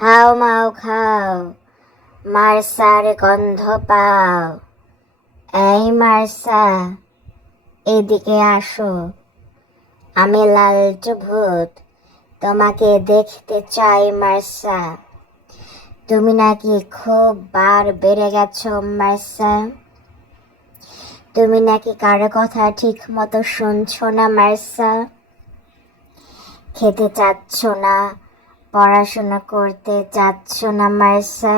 হাও মাও খাও, মার্সার গন্ধ পাও। এই মার্সা, এদিকে আসো। আমি লালচু ভূত, তোমাকে দেখতে চাই মার্সা। তুমি নাকি খুব বার বেড়ে গেছো মার্সা। তুমি নাকি কারও কথা ঠিক মতো শুনছো না মার্সা। খেতে চাচ্ছ না পড়াশোনা করতে চাচ্ছ না মার্সা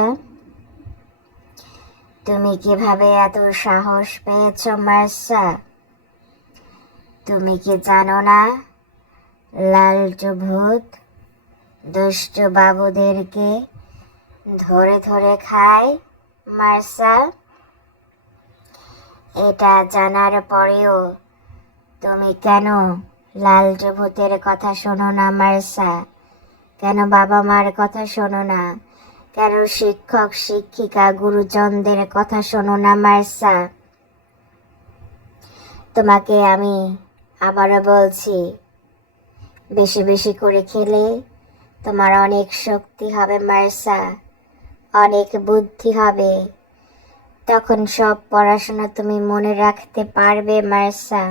তুমি কীভাবে এত সাহস পেয়েছ মার্সা তুমি কি জানো না লালচু ভূত, দুষ্ট বাবুদেরকে ধরে ধরে খায় মার্সা এটা জানার পরেও তুমি কেন লালচু ভূতের কথা শোনো না মার্সা কেন বাবা মার কথা শোনো না? কেন শিক্ষক, শিক্ষিকা, গুরুজনদের কথা শোনো না মার্সা তোমাকে আমি আবারও বলছি, বেশি বেশি করে খেলে তোমার অনেক শক্তি হবে মার্সা অনেক বুদ্ধি হবে। তখন সব পড়াশোনা তুমি মনে রাখতে পারবে মার্সা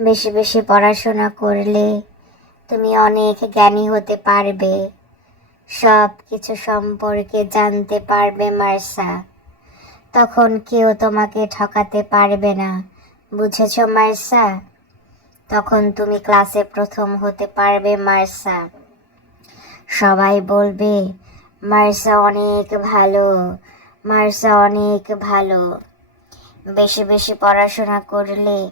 বেশি বেশি পড়াশোনা করলে তুমি অনেক জ্ঞানী হতে পারবে। সব কিছু সম্পর্কে জানতে পারবে, মার্সা। তখন কেউ তোমাকে ঠকাতে পারবে না। বুঝেছ, মার্সা? তখন তুমি ক্লাসে প্রথম হতে পারবে, মার্সা। সবাই বলবে, মার্সা অনেক ভালো, মার্সা অনেক ভালো। বেশি বেশি পড়াশোনা করলে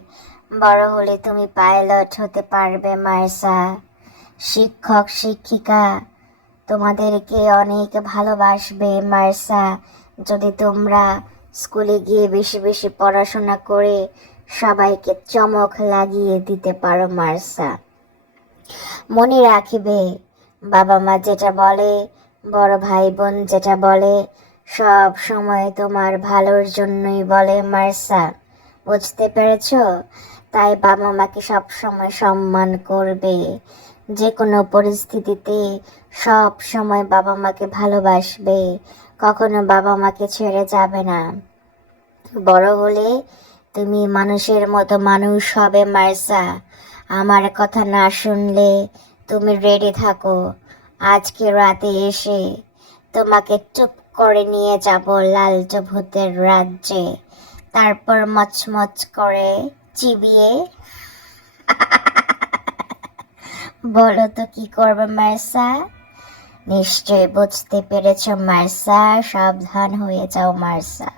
বড় হলে তুমি পাইলট হতে পারবে, মার্সা। শিক্ষক, শিক্ষিকা, তোমাদেরকে অনেক ভালোবাসবে, মার্সা। যদি তোমরা স্কুলে গিয়ে বেশি বেশি পড়াশোনা করে সবাইকে চমক লাগিয়ে দিতে পারো, মার্সা। মনে রাখবে, বাবা মা যেটা বলে, বড় ভাই বোন যেটা বলে, সব সময় তোমার ভালোর জন্যই বলে, মার্সা। বুঝতে পেরেছ? তাই বাবা মাকে সব সময় সম্মান করবে। যে কোনো পরিস্থিতিতে সব সময় বাবা মাকে ভালোবাসবে। কখনো বাবা মাকে ছেড়ে যাবে না। বড় হলে তুমি মানুষের মতো মানুষ হবে, মার্সা। আমার কথা না শুনলে তুমি রেডি থাকো। আজকে রাতে এসে তোমাকে চুপ করে নিয়ে যাব লালচ ভূতের রাজ্যে। তারপর মচমচ করে চিবিয়ে। বলো তো কি করবে মার্সা? নিশ্চয়ই বুঝতে পেরেছ মার্সা সাবধান হয়ে যাও মার্সা।